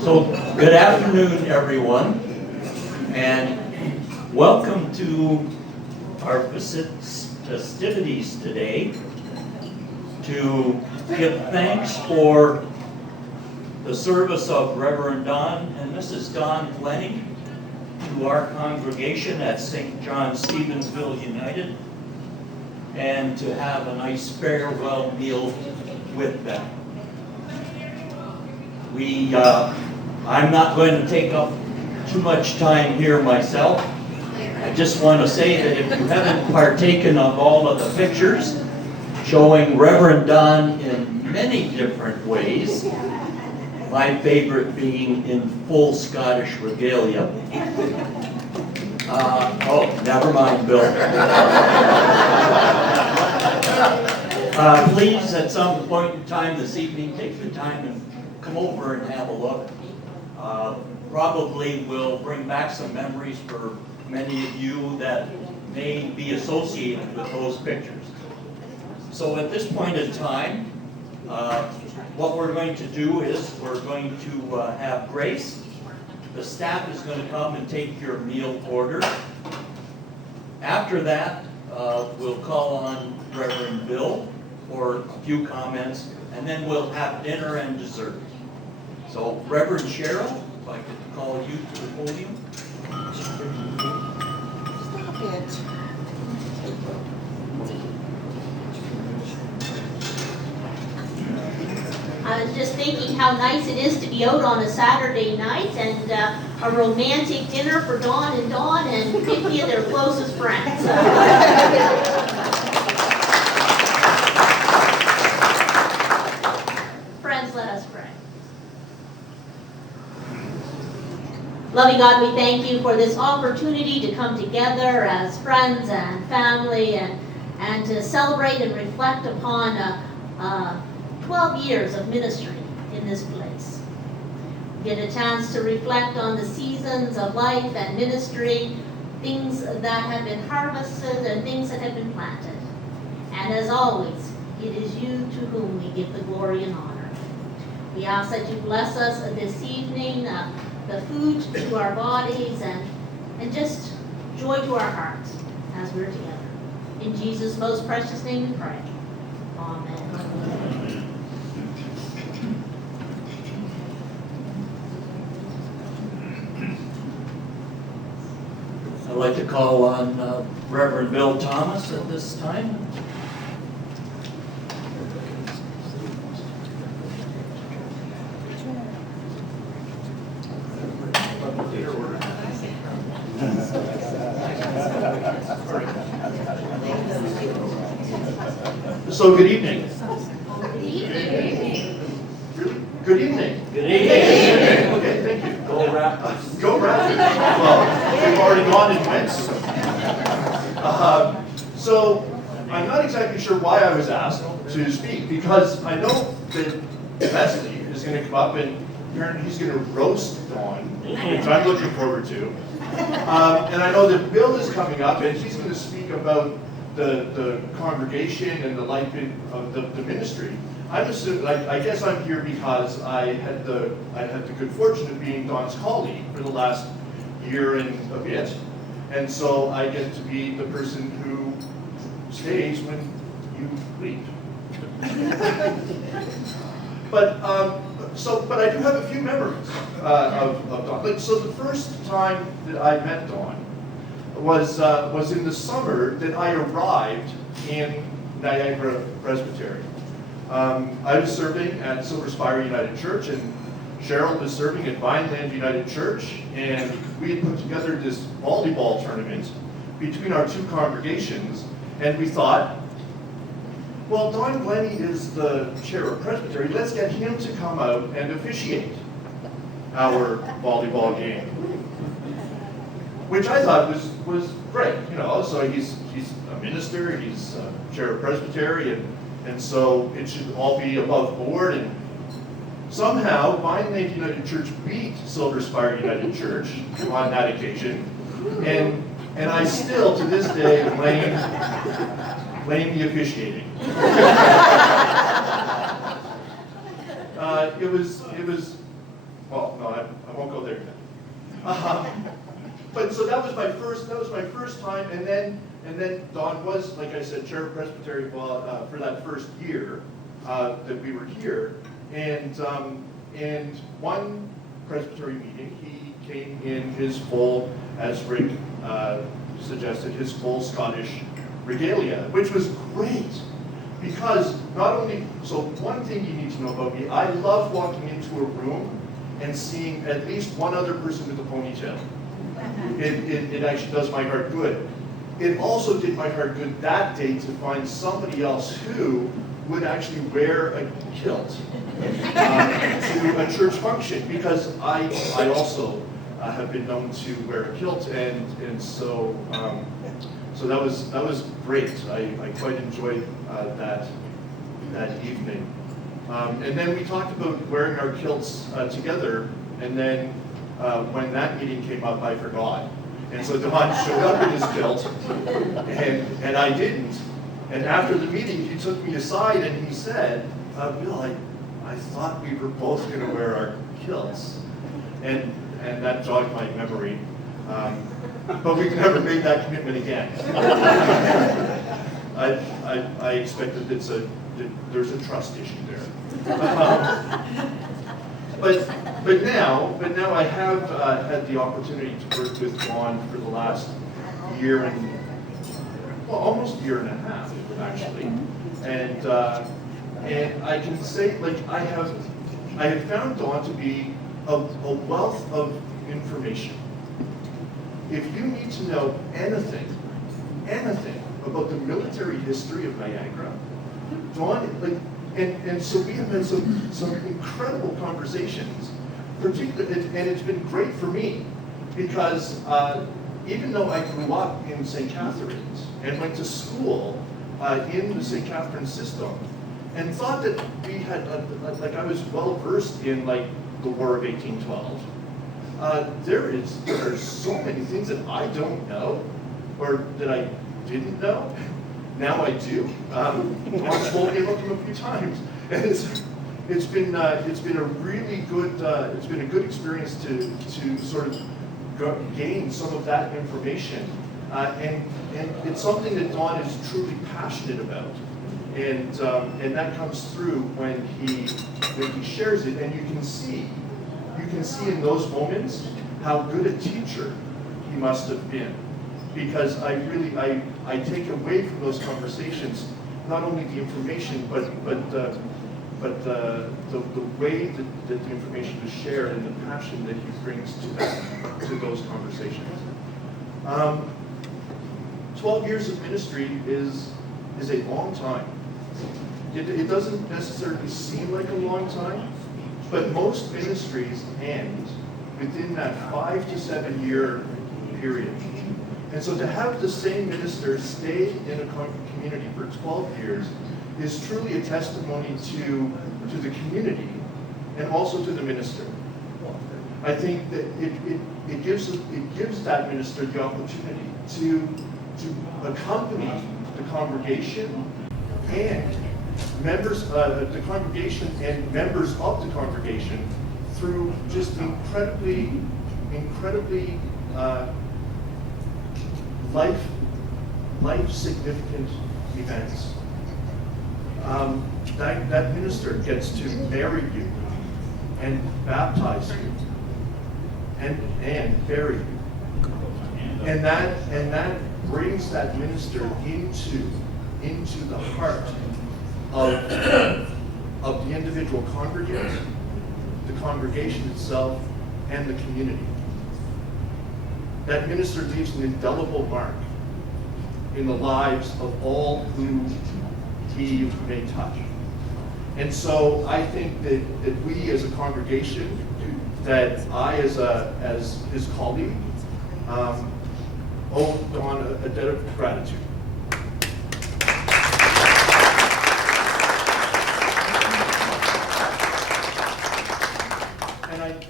So, good afternoon, everyone, and welcome to our festivities today to give thanks for the service of Reverend Don and Mrs. Glennie to our congregation at St. John Stevensville United, and to have a nice farewell meal with them. I'm not going to take up too much time here myself. I just want to say that if you haven't partaken of all of the pictures showing Reverend Don in many different ways, my favorite being in full Scottish regalia. Never mind, Bill. Please, at some point in time this evening, take the time and come over and have a look. Probably will bring back some memories for many of you that may be associated with those pictures. So at this point in time, what we're going to do is we're going to have grace. The staff is going to come and take your meal order. After that, we'll call on Reverend Bill for a few comments, and then we'll have dinner and dessert. So, Reverend Cheryl, if I could call you to the podium. Stop it. I was just thinking how nice it is to be out on a Saturday night and a romantic dinner for Dawn and Dawn and 50 of their closest friends. Friends, let us pray. Loving God, we thank you for this opportunity to come together as friends and family and to celebrate and reflect upon 12 years of ministry in this place. Get a chance to reflect on the seasons of life and ministry, things that have been harvested and things that have been planted. And as always, it is you to whom we give the glory and honor. We ask that you bless us this evening, the food to our bodies, and just joy to our hearts as we're together. In Jesus' most precious name we pray. Amen. I'd like to call on Reverend Bill Thomas at this time. So good evening. Good evening. Good evening. Good evening. Okay, thank you. Go Raptors. Go Raptors. Well, we've already gone and went. So I'm not exactly sure why I was asked to speak, because I know that Lesley is going to come up and apparently he's going to roast Dawn, which I'm looking forward to. And I know that Bill is coming up and he's going to speak about the congregation and the life of the ministry. I guess I'm here because I had the good fortune of being Don's colleague for the last year and a bit, and so I get to be the person who stays when you leave. But I do have a few memories of Don. So the first time that I met Don was in the summer that I arrived in Niagara Presbytery. I was serving at Silver Spire United Church, and Cheryl was serving at Vineland United Church, and we had put together this volleyball tournament between our two congregations, and we thought, well, Don Glennie is the chair of Presbytery, let's get him to come out and officiate our volleyball game. Which I thought was great, so he's a minister, he's chair of Presbytery, and so it should all be above board. And somehow, Vineland United Church beat Silver Spire United Church on that occasion, and I still, to this day, blame the officiating. It was, well, no, I won't go there yet. But so that was my first time, and then Don was, like I said, chair of Presbytery for that first year that we were here, and one Presbytery meeting he came in his full, as Rick suggested, his full Scottish regalia, which was great. Because not only, so one thing you need to know about me, I love walking into a room and seeing at least one other person with a ponytail. It actually does my heart good. It also did my heart good that day to find somebody else who would actually wear a kilt to a church function, because I also have been known to wear a kilt, and so that was great. I quite enjoyed that evening. And then we talked about wearing our kilts together, and then when that meeting came up, I forgot. And so Don showed up in his kilt, and I didn't. And after the meeting, he took me aside and he said, Bill, I thought we were both going to wear our kilts. And that jogged my memory. But we've never made that commitment again. I expect that there's a trust issue there. But now I have had the opportunity to work with Don for the last year and, well, almost a year and a half, actually. And I can say, like, I have found Don to be a wealth of information. If you need to know anything about the military history of Niagara, Don, like, and so we have had some incredible conversations, particularly, and it's been great for me, because even though I grew up in St. Catharines and went to school in the St. Catharines system, and thought that we had, like I was well versed in like the War of 1812, there are so many things that I don't know, or that I didn't know. Now I do. I've told me about them a few times, and it's been a really good it's been a good experience to sort of gain some of that information, and it's something that Don is truly passionate about, and that comes through when he shares it, and you can see in those moments how good a teacher he must have been. Because I take away from those conversations not only the information, but the way that the information is shared and the passion that he brings to those conversations. 12 years of ministry is a long time. It doesn't necessarily seem like a long time, but most ministries end within that 5 to 7 year period. And so to have the same minister stay in a community for 12 years is truly a testimony to the community and also to the minister. I think that it gives that minister the opportunity to accompany the congregation and members of the congregation and members of the congregation through just incredibly life significant events. That minister gets to marry you and baptize you and bury you, and that brings that minister into the heart of the individual congregant, the congregation itself, and the community. That minister leaves an indelible mark in the lives of all who he may touch. And so I think that we as a congregation, that I as his colleague, owe Don a debt of gratitude.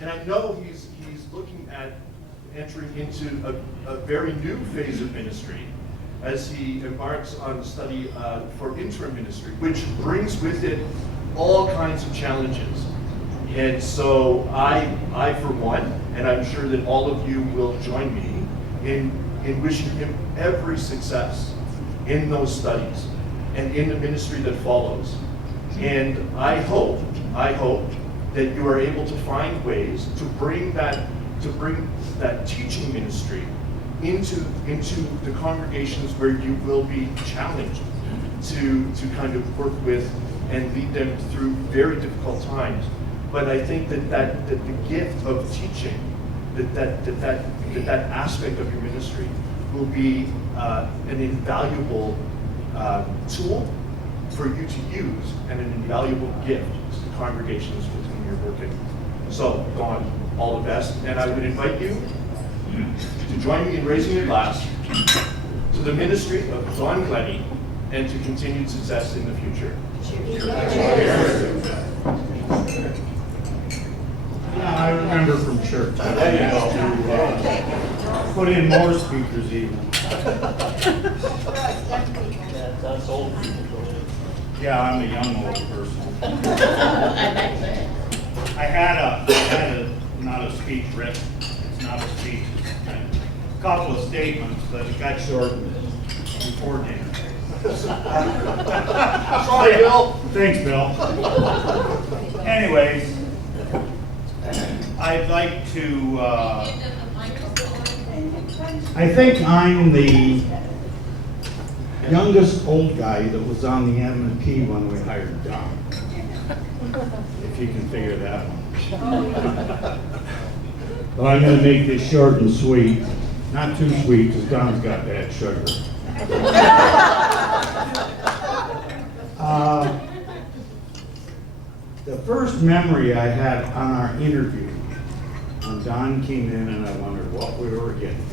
And I know he's looking at entering into a very new phase of ministry as he embarks on study for interim ministry, which brings with it all kinds of challenges. And so I for one, and I'm sure that all of you will join me in wishing him every success in those studies and in the ministry that follows. And I hope that you are able to find ways to bring that teaching ministry into the congregations where you will be challenged to kind of work with and lead them through very difficult times. But I think that the gift of teaching, that aspect of your ministry will be an invaluable tool for you to use and an invaluable gift to the congregations with whom you're working. So, Don, all the best. And I would invite you to join me in raising your glass to the ministry of Don Glennie and to continued success in the future. Yeah, I remember from church. There you go. Put in more speakers even. That's old people. Yeah, I'm a young old person. I bet so. I had a not a speech written. It's not a speech. It's a couple of statements, but it got shortened before dinner. Sorry, Bill. Thanks, Bill. Anyways, I'd like to, I think I'm the youngest old guy that was on the M&P when we hired Don. If you can figure that one. But I'm gonna make this short and sweet. Not too sweet, because Don's got bad sugar. The first memory I had on our interview, when Don came in and I wondered what we were getting.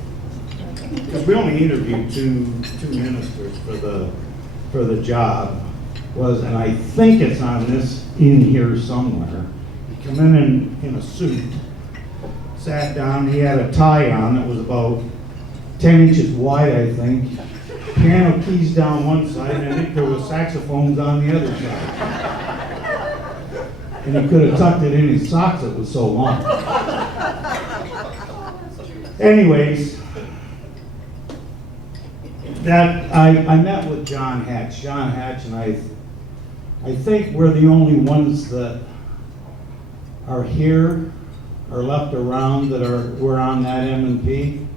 Because we only interviewed two ministers for the job, was, and I think it's on this in here somewhere, he come in a suit, sat down, he had a tie on that was about 10 inches wide, I think, piano keys down one side, and I think there was saxophones on the other side. And he could have tucked it in his socks, it was so long. Anyways, that I met with John Hatch. John Hatch and I think we're the only ones that are here, are left around that were on that M&P.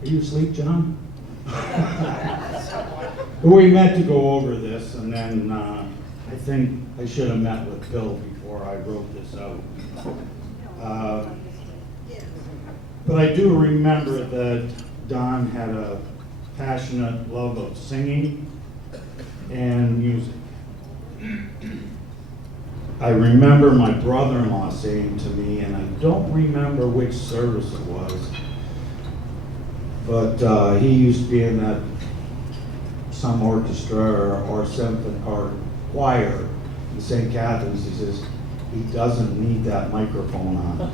Are you asleep, John? We meant to go over this, and then I think I should have met with Bill before I wrote this out. But I do remember that Don had a passionate love of singing and music. I remember my brother-in-law saying to me, and I don't remember which service it was, but he used to be in that some orchestra or symphony or choir in St. Catherine's. He says he doesn't need that microphone on.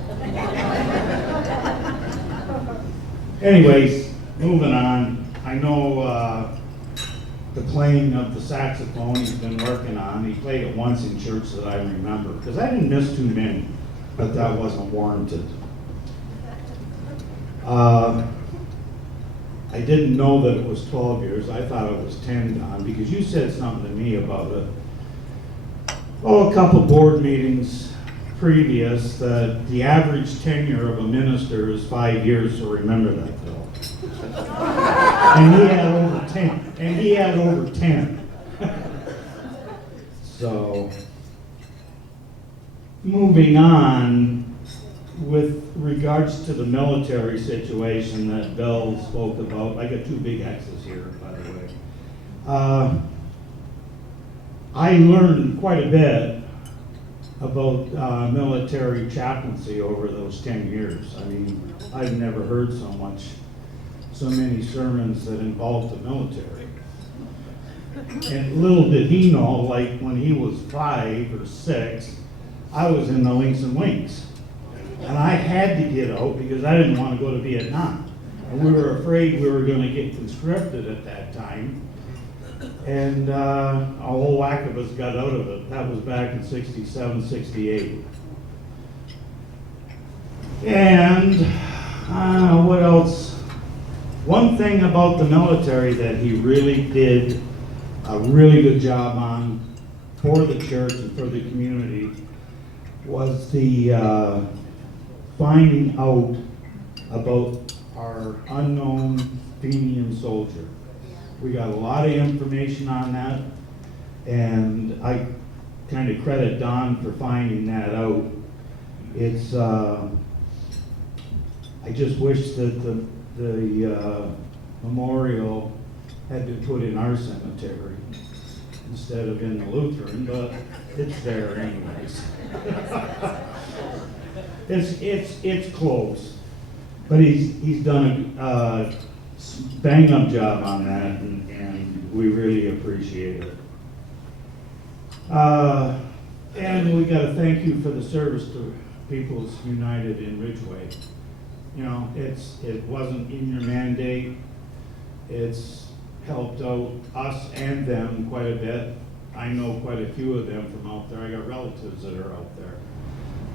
Anyways, moving on. I know the playing of the saxophone he's been working on. He played it once in church that I remember, because I didn't miss too many, but that wasn't warranted. I didn't know that it was 12 years. I thought it was 10, Don, because you said something to me about it. Oh, a couple board meetings previous, that the average tenure of a minister is 5 years, so remember that, Bill. And he had over 10. So, moving on, with regards to the military situation that Bill spoke about, I got two big X's here, by the way. I learned quite a bit about military chaplaincy over those 10 years. I mean, I've never heard so many sermons that involved the military. And little did he know, like when he was 5 or 6, I was in the Links and Winks. And I had to get out because I didn't want to go to Vietnam. And we were afraid we were going to get conscripted at that time. And a whole whack of us got out of it. That was back in 67, 68. And what else? One thing about the military that he really did a really good job on for the church and for the community was the finding out about our unknown Fenian soldier. We got a lot of information on that, and I kind of credit Don for finding that out. It's I just wish that the memorial had been put in our cemetery instead of in the Lutheran, but it's there anyways. It's close, but he's done a bang-up job on that, and we really appreciate it. And we got to thank you for the service to People's United in Ridgeway. You know, it wasn't in your mandate. It's helped out us and them quite a bit. I know quite a few of them from out there. I got relatives that are out there,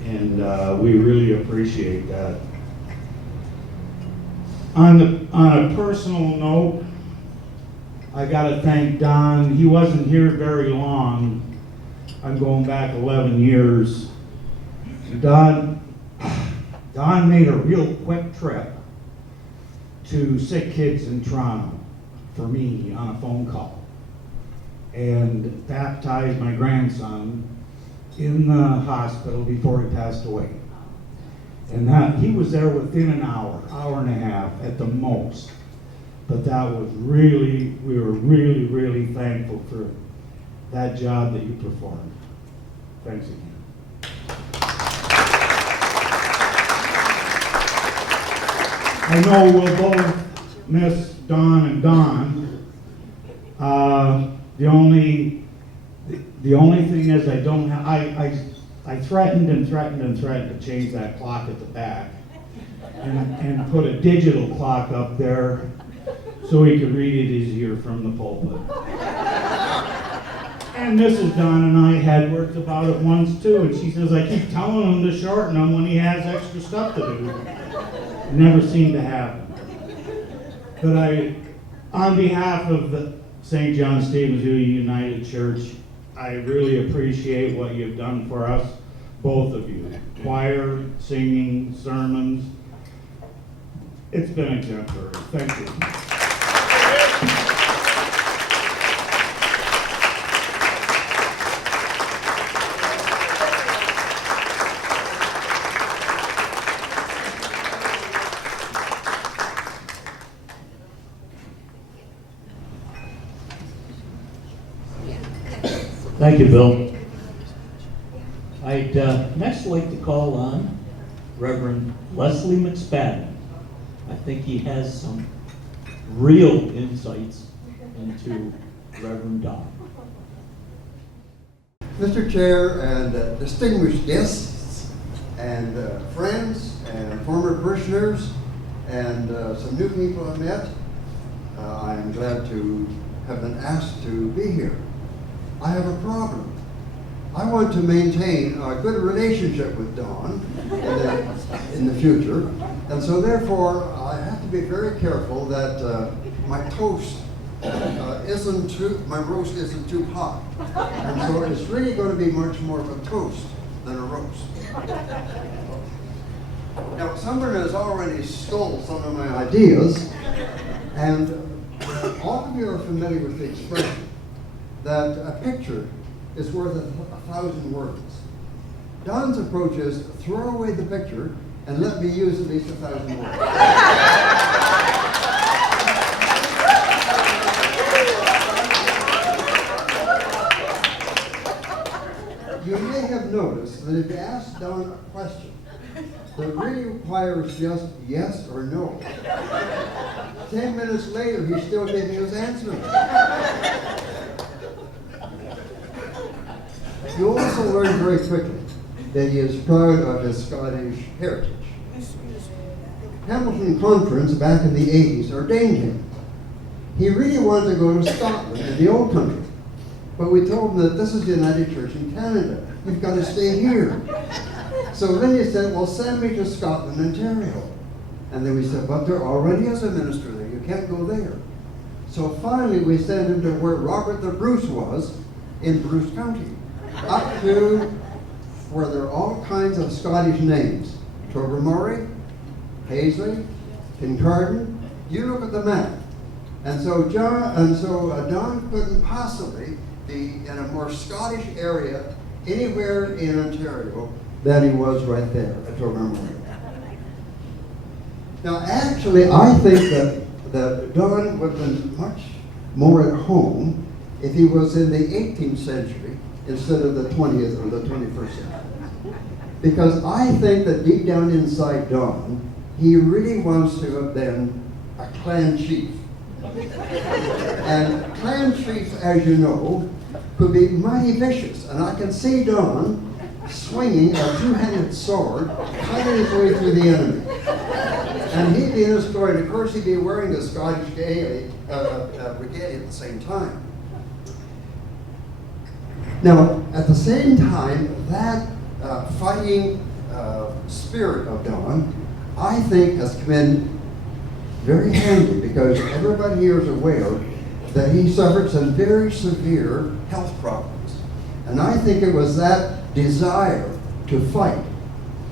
and we really appreciate that. On a personal note, I got to thank Don. He wasn't here very long. I'm going back 11 years. Don made a real quick trip to sick kids in Toronto for me on a phone call, and baptized my grandson in the hospital before he passed away. And that he was there within an hour and a half at the most. But that was really, we were really, really thankful for that job that you performed. Thanks again. I know we'll both miss Don and Don. The only thing is I don't have, I threatened to change that clock at the back and put a digital clock up there so he could read it easier from the pulpit. And Mrs. Don and I had worked about it once too, and she says, I keep telling him to shorten him when he has extra stuff to do. It never seemed to happen. But on behalf of the St. John Stevens United Church, I really appreciate what you've done for us, both of you. Choir, singing, sermons. It's been exemplary. Thank you. Thank you, Bill. I'd next like to call on Reverend Lesley Mcspadden. I think he has some real insights into Reverend Don. Mr. Chair and distinguished guests and friends and former parishioners and some new people I met, I am glad to have been asked to be here. I have a problem. I want to maintain a good relationship with Don in the future, and so therefore I have to be very careful that my roast isn't too hot. And so it's really going to be much more of a toast than a roast. Now, someone has already stole some of my ideas, and all of you are familiar with the expression that a picture is worth 1,000 words. Don's approach is throw away the picture and let me use at least 1,000 words. You may have noticed that if you ask Don a question that really requires just yes or no, 10 minutes later he's still giving his answer. You also learn very quickly that he is proud of his Scottish heritage. Hamilton Conference back in the 80s ordained him. He really wanted to go to Scotland in the old country, but we told him that this is the United Church in Canada. You've got to stay here. So So Lenny said, well, send me to Scotland, Ontario. And then we said, but there already is a minister there. You can't go there. So finally we sent him to where Robert the Bruce was in Bruce County, up to where there are all kinds of Scottish names. Tobermory, Paisley, Kincardine. You look at the map. And so Don couldn't possibly be in a more Scottish area anywhere in Ontario than he was right there at Tobermory. Now, actually, I think that Don would have been much more at home if he was in the 18th century instead of the 20th or the 21st century. Because I think that deep down inside Don, he really wants to have been a clan chief. And clan chiefs, as you know, could be mighty vicious. And I can see Don swinging a two-handed sword, cutting his way through the enemy. And he'd be in a story, and of course he'd be wearing the Scottish regalia at the same time. Now, at the same time, that fighting spirit of Don, I think, has come in very handy, because everybody here is aware that he suffered some very severe health problems. And I think it was that desire to fight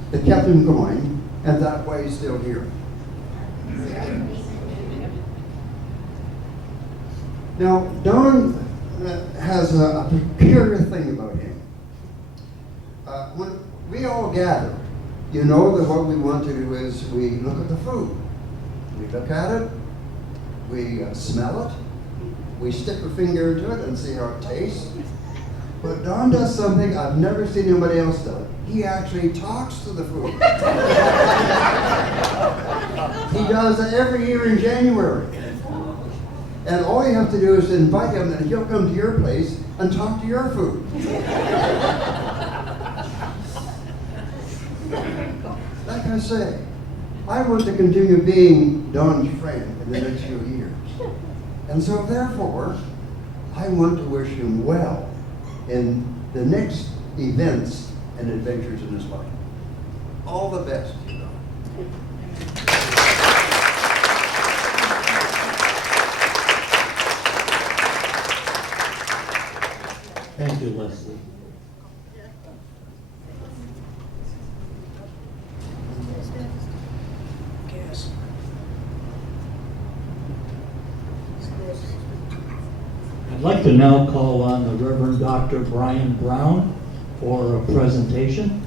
that kept him going, and that way he's still here. Now, Don has a peculiar thing about him. When we all gather, you know that what we want to do is we look at the food. We look at it, we smell it, we stick a finger into it and see how it tastes. But Don does something I've never seen anybody else do. He actually talks to the food. He does it every year in January. And all you have to do is invite him, and he'll come to your place and talk to your food. Like I say, I want to continue being Don's friend in the next few years. And so therefore, I want to wish him well in the next events and adventures in his life. All the best, Don. Thank you, Lesley. I'd like to now call on the Reverend Dr. Brian Brown for a presentation.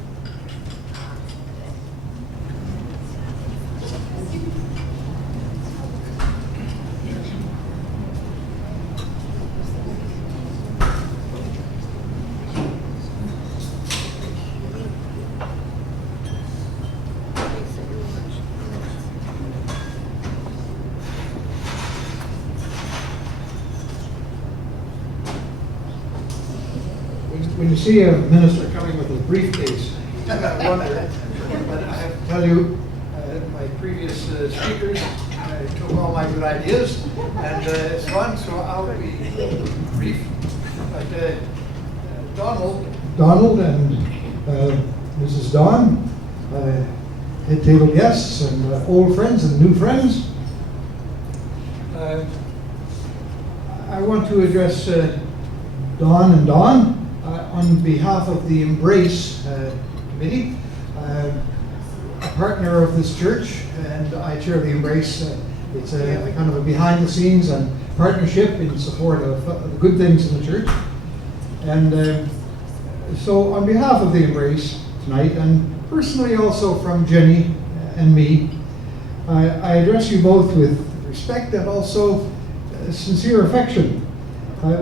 When you see a minister coming with a briefcase, I wonder. But I have to tell you, my previous speakers took all my good ideas, and it's fun, so I'll be brief. But Donald and Mrs. Dawn, head table guests, and old friends and new friends, I want to address Dawn and Dawn on behalf of the Embrace Committee, a partner of this church, and I chair the Embrace. It's a kind of a behind the scenes and partnership in support of the good things in the church. And so on behalf of the Embrace tonight, and personally also from Jenny and me, I address you both with respect and also sincere affection.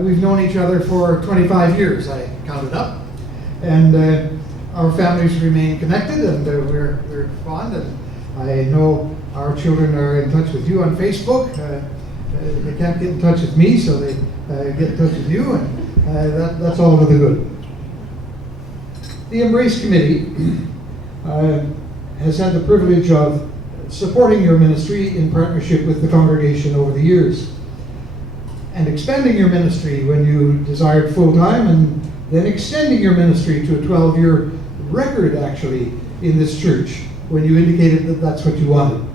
We've known each other for 25 years, I counted up, and our families remain connected, and we're fond, and I know our children are in touch with you on Facebook. They can't get in touch with me, so they get in touch with you, and that's all to the good. The Embrace Committee has had the privilege of supporting your ministry in partnership with the congregation over the years, and expanding your ministry when you desired full-time, and then extending your ministry to a 12-year record, actually, in this church when you indicated that that's what you wanted.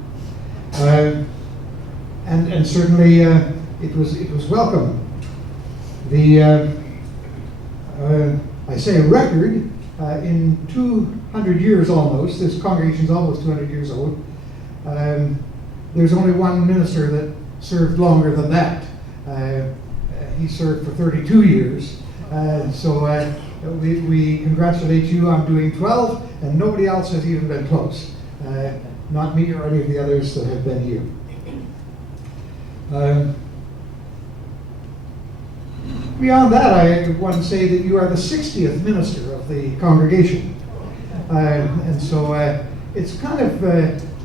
And certainly it was welcome. The I say record, in 200 years almost, this congregation's almost 200 years old, there's only one minister that served longer than that. He served for 32 years. So we congratulate you on doing 12, and nobody else has even been close. Not me or any of the others that have been here. Beyond that, I want to say that you are the 60th minister of the congregation. And so it's kind of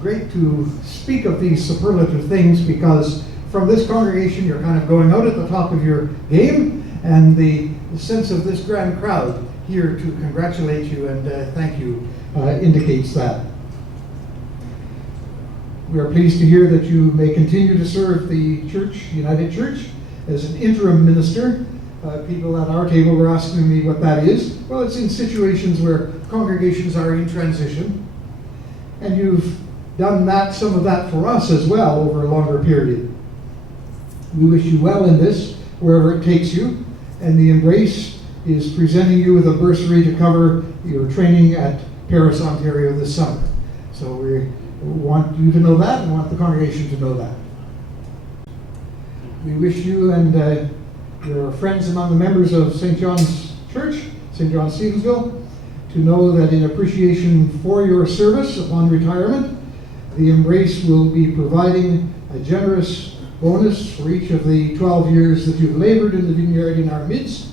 great to speak of these superlative things, because from this congregation you're kind of going out at the top of your game, and the sense of this grand crowd here to congratulate you and thank you indicates that. We are pleased to hear that you may continue to serve the church, United Church, as an interim minister. People at our table were asking me what that is. Well, it's in situations where congregations are in transition, and you've done that, some of that for us as well over a longer period. We wish you well in this, wherever it takes you, and the Embrace is presenting you with a bursary to cover your training at Paris, Ontario this summer. So we want you to know that and want the congregation to know that. We wish you and your friends among the members of St. John's Church, St. John Stevensville, to know that in appreciation for your service upon retirement, the Embrace will be providing a generous bonus for each of the 12 years that you've labored in the vineyard in our midst,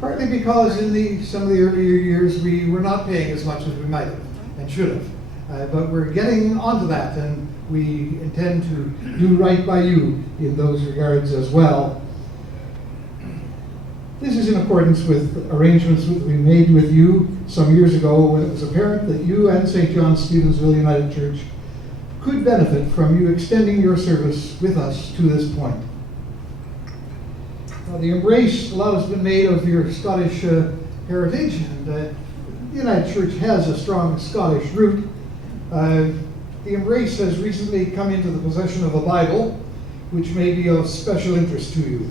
partly because in some of the earlier years we were not paying as much as we might have and should have. But we're getting onto that, and we intend to do right by you in those regards as well. This is in accordance with arrangements that we made with you some years ago, when it was apparent that you and St. John's Stevensville United Church could benefit from you extending your service with us to this point. Now, the Embrace, a lot has been made of your Scottish heritage, and the United Church has a strong Scottish root. The Embrace has recently come into the possession of a Bible, which may be of special interest to you.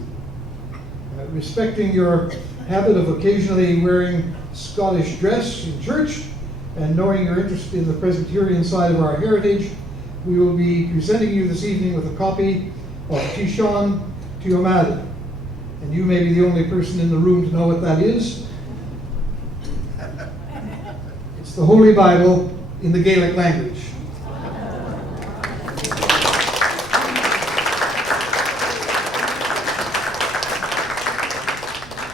Respecting your habit of occasionally wearing Scottish dress in church, and knowing your interest in the Presbyterian side of our heritage, we will be presenting you this evening with a copy of Tishon Tiomad. And you may be the only person in the room to know what that is. It's the Holy Bible in the Gaelic language.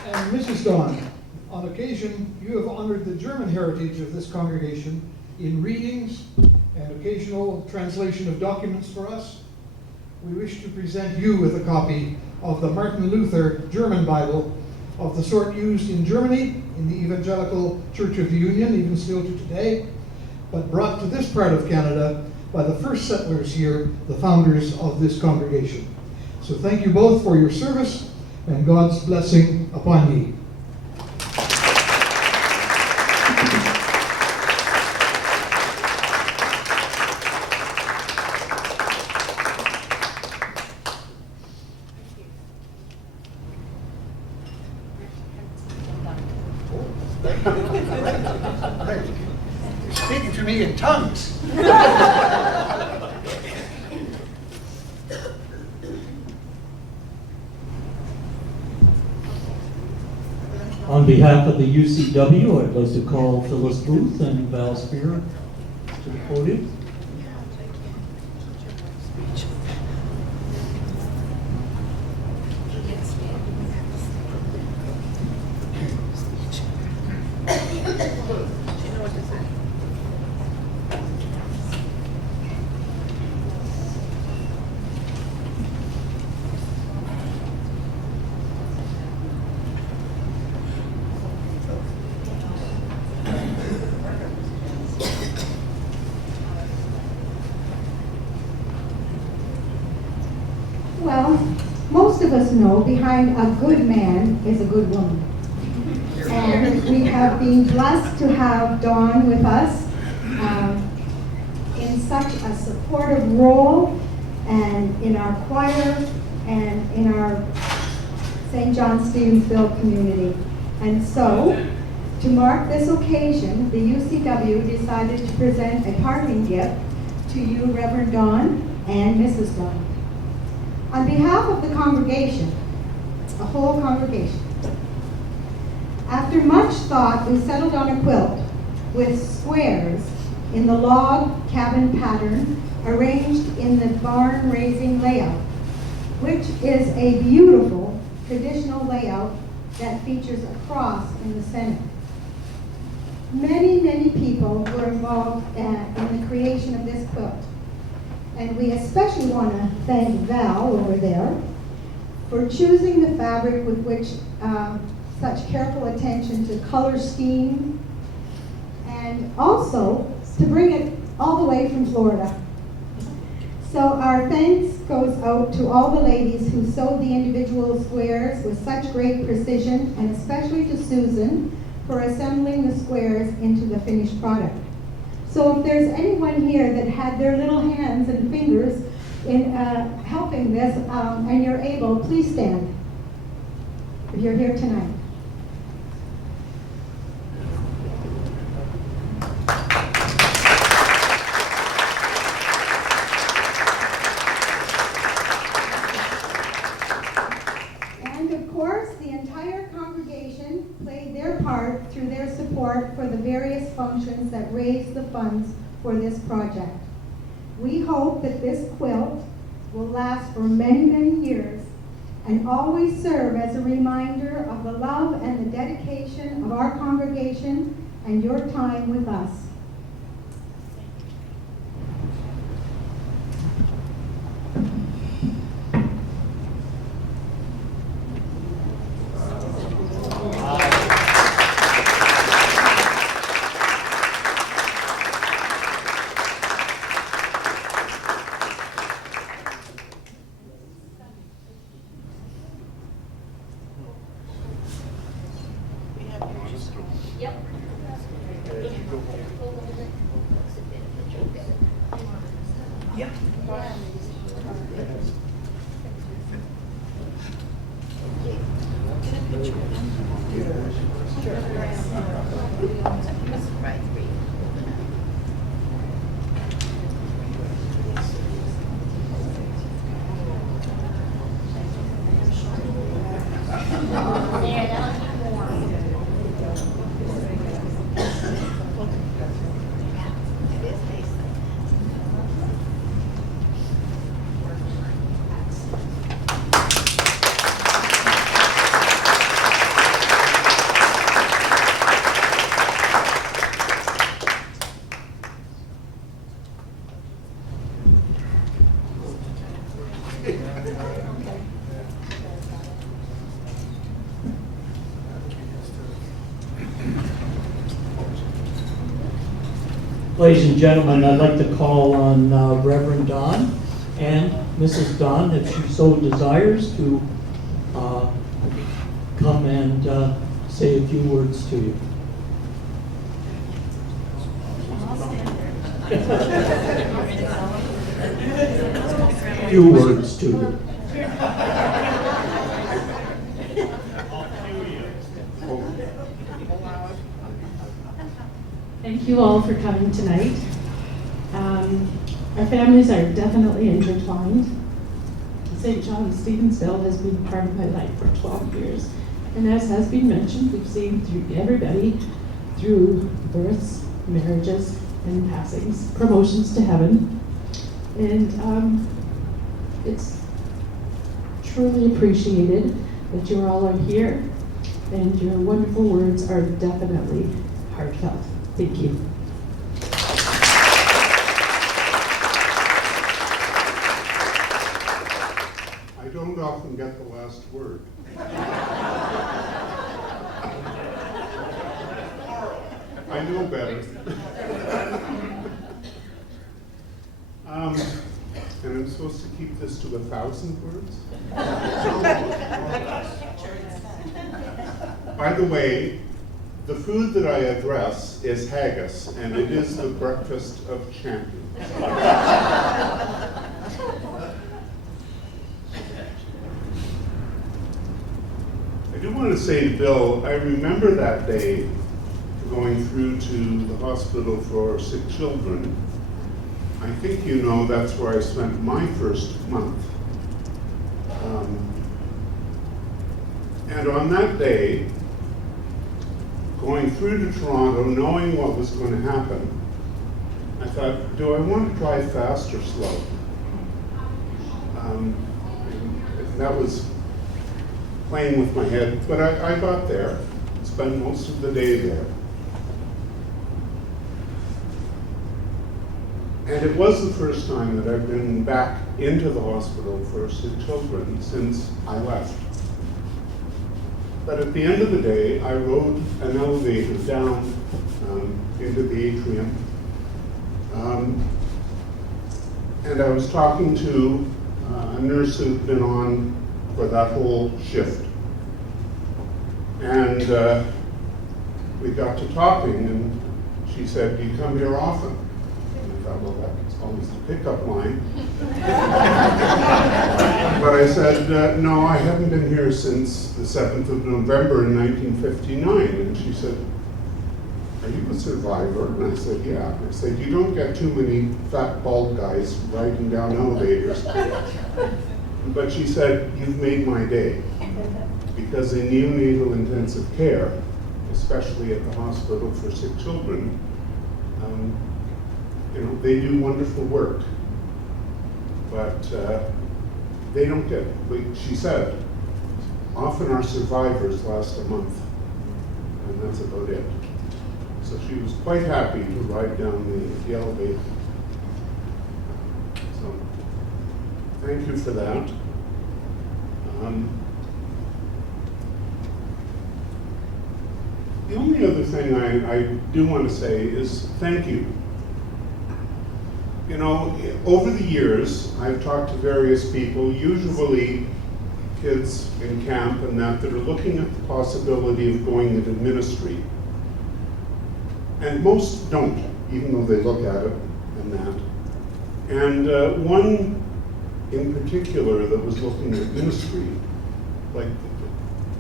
And Mrs. Dawn, on occasion, you have honored the German heritage of this congregation in readings and occasional translation of documents for us. We wish to present you with a copy of the Martin Luther German Bible, of the sort used in Germany in the Evangelical Church of the Union, even still to today, but brought to this part of Canada by the first settlers here, the founders of this congregation. So thank you both for your service, and God's blessing upon ye. You're speaking to me in tongues. On behalf of the UCW, I'd like to call Phyllis Booth and Val Spear to the podium. Well, most of us know behind a good man is a good woman. And we have been blessed to have Dawn with us such a supportive role and in our choir and in our St. John Stevensville community. And so, to mark this occasion, the UCW decided to present a parting gift to you, Reverend Don and Mrs. Don. On behalf of the congregation, the whole congregation, after much thought, we settled on a quilt with squares in the log cabin pattern arranged in the barn raising layout, which is a beautiful traditional layout that features a cross in the center. Many, many people were involved in the creation of this quilt. And we especially want to thank Val over there for choosing the fabric with which such careful attention to color scheme, and also to bring it all the way from Florida. So our thanks goes out to all the ladies who sewed the individual squares with such great precision, and especially to Susan for assembling the squares into the finished product. So if there's anyone here that had their little hands and fingers in helping this, and you're able, please stand if you're here tonight. And of course, the entire congregation played their part through their support for the various functions that raised the funds for this project. We hope that this quilt will last for many, many years and always serve as a reminder of the love and the dedication of our congregation and your time with us. Ladies and gentlemen, I'd like to call on Reverend Don and Mrs. Don, if she so desires, to come and say a few words to you. Few words to you. Thank you all for coming tonight. Our families are definitely intertwined. St. John Stevensville has been part of my life for 12 years. And as has been mentioned, we've seen through everybody through births, marriages, and passings, promotions to heaven. And it's truly appreciated that you all are here, and your wonderful words are definitely heartfelt. Thank you. I don't often get the last word. I know better. And I'm supposed to keep this to 1,000 words? By the way, The food that I address is haggis, and it is the breakfast of champions. I do want to say to Bill, I remember that day going through to the hospital for sick children. I think you know that's where I spent my first month. And on that day, going through to Toronto, knowing what was going to happen, I thought, do I want to drive fast or slow? And that was playing with my head, but I got there, spent most of the day there. And it was the first time that I've been back into the hospital for sick children since I left. But at the end of the day, I rode an elevator down into the atrium. And I was talking to a nurse who'd been on for that whole shift. And we got to talking, and she said, "Do you come here often?" And I thought, well, that's always the pickup line. But I said, no, I haven't been here since the 7th of November in 1959. And she said, "Are you a survivor?" And I said, "Yeah." I said, "You don't get too many fat, bald guys riding down elevators." But she said, "You've made my day." Because in neonatal intensive care, especially at the hospital for sick children, they do wonderful work. But they don't get, like she said, often our survivors last a month, and that's about it. So she was quite happy to ride down the elevator. So thank you for that. The only other thing I do want to say is thank you. You know, over the years, I've talked to various people, usually kids in camp and that are looking at the possibility of going into ministry. And most don't, even though they look at it and that. And one in particular that was looking at ministry, like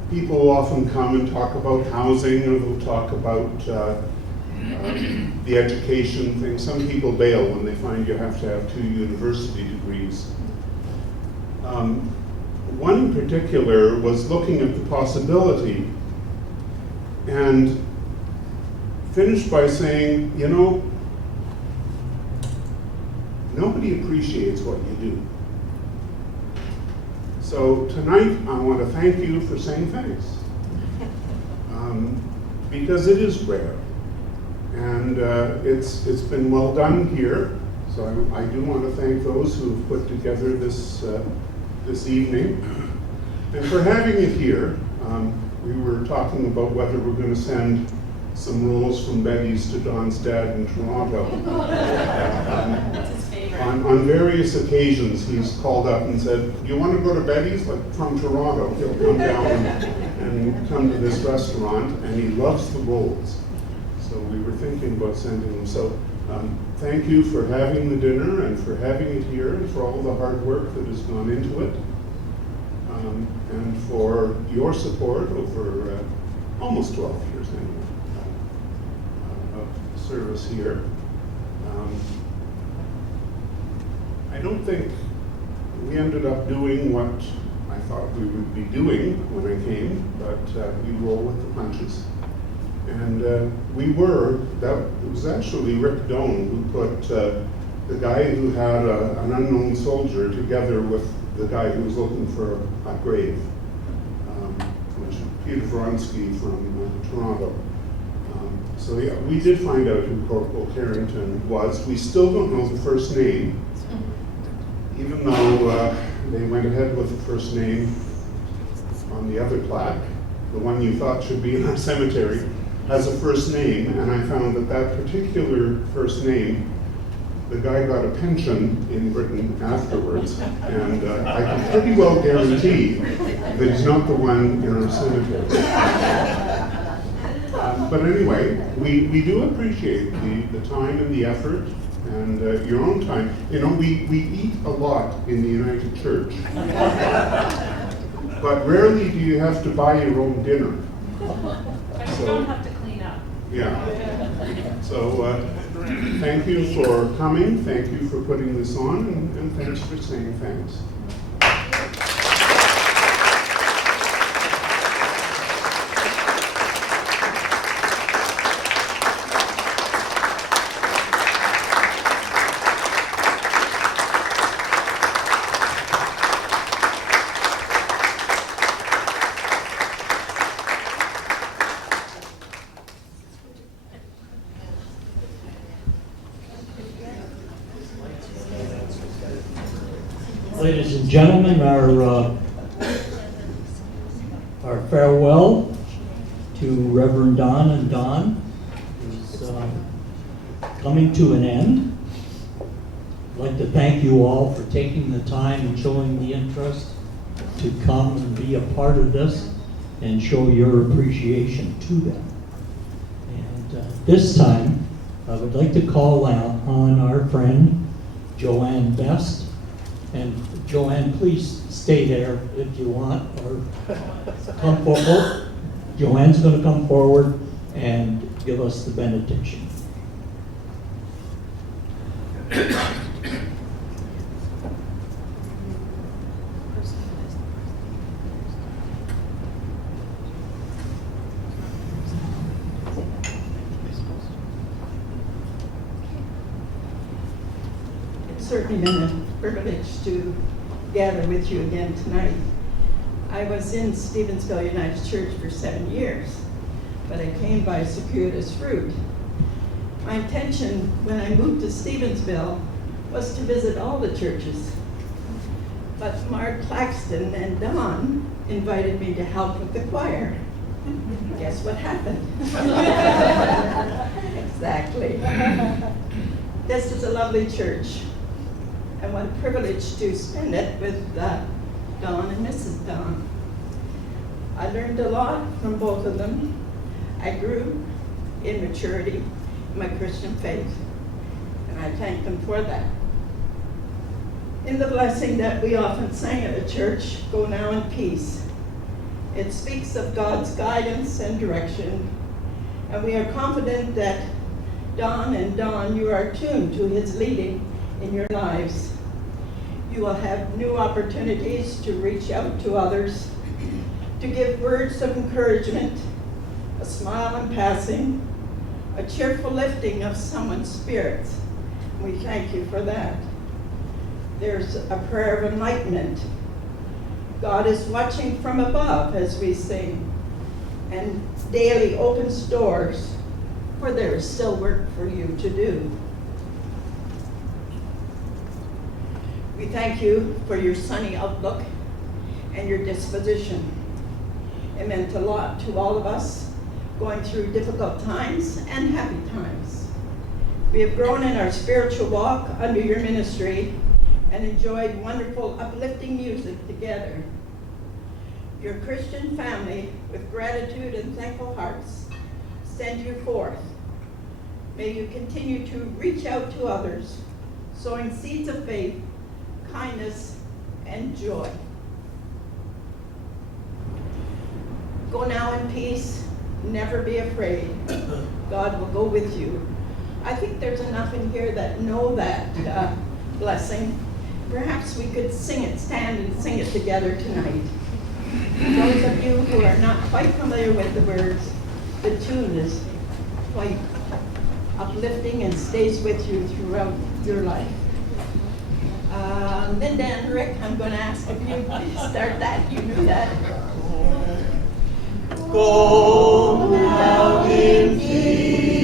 people often come and talk about housing, or they'll talk about the education thing. Some people bail when they find you have to have 2 university degrees. One in particular was looking at the possibility and finished by saying, you know, nobody appreciates what you do. So tonight, I want to thank you for saying thanks. Because it is rare. And it's been well done here. So I do want to thank those who have put together this evening. And for having it here, we were talking about whether we're going to send some rolls from Betty's to Don's dad in Toronto. On various occasions, he's called up and said, "Do you want to go to Betty's?" Like from Toronto, he'll come down and come to this restaurant, and he loves the rolls. So we were thinking about sending them. So thank you for having the dinner and for having it here and for all the hard work that has gone into it. And for your support over almost 12 years anyway, of service here. I don't think we ended up doing what I thought we would be doing when I came, but we roll with the punches. And it was actually Rick Doan who put the guy who had an unknown soldier together with the guy who was looking for a grave, which is Peter Vronsky from Toronto. So yeah, we did find out who Corporal Carrington was. We still don't know the first name, even though they went ahead with the first name on the other plaque. The one you thought should be in our cemetery has a first name, and I found that particular first name, the guy got a pension in Britain afterwards, and I can pretty well guarantee that he's not the one in our cemetery. But anyway, we do appreciate the time and the effort and your own time. You know, we eat a lot in the United Church, but rarely do you have to buy your own dinner. But you don't have to clean up. Yeah. So thank you for coming, thank you for putting this on, and thanks for saying thanks. Ladies and gentlemen, our farewell to Reverend Don and Don is coming to an end. I'd like to thank you all for taking the time and showing the interest to come and be a part of this and show your appreciation to them. And this time, I would like to call out on our friend Joanne Best. And Joanne, please stay there if you want, or come forward. Joanne's going to come forward and give us the benediction. It's certainly been a privilege to gather with you again tonight. I was in Stevensville United Church for 7 years, but I came by circuitous route. My intention when I moved to Stevensville was to visit all the churches, but Mark Claxton and Don invited me to help with the choir. Guess what happened? Exactly. This is a lovely church. And what a privilege to spend it with Don and Mrs. Don. I learned a lot from both of them. I grew in maturity in my Christian faith, and I thank them for that. In the blessing that we often sang at the church, "Go now in peace," it speaks of God's guidance and direction, and we are confident that Don and Don, you are attuned to his leading in your lives. You will have new opportunities to reach out to others, to give words of encouragement, a smile in passing, a cheerful lifting of someone's spirits. We thank you for that. There's a prayer of enlightenment. God is watching from above as we sing, and daily opens doors where there is still work for you to do. We thank you for your sunny outlook and your disposition. It meant a lot to all of us going through difficult times and happy times. We have grown in our spiritual walk under your ministry and enjoyed wonderful, uplifting music together. Your Christian family, with gratitude and thankful hearts, send you forth. May you continue to reach out to others, sowing seeds of faith, kindness, and joy. Go now in peace, never be afraid. God will go with you. I think there's enough in here that know that blessing. Perhaps we could sing it, stand and sing it together tonight. Those of you who are not quite familiar with the words, the tune is quite uplifting and stays with you throughout your life. Linda and Rick, I'm going to ask if you start that. You knew that. Go now in peace.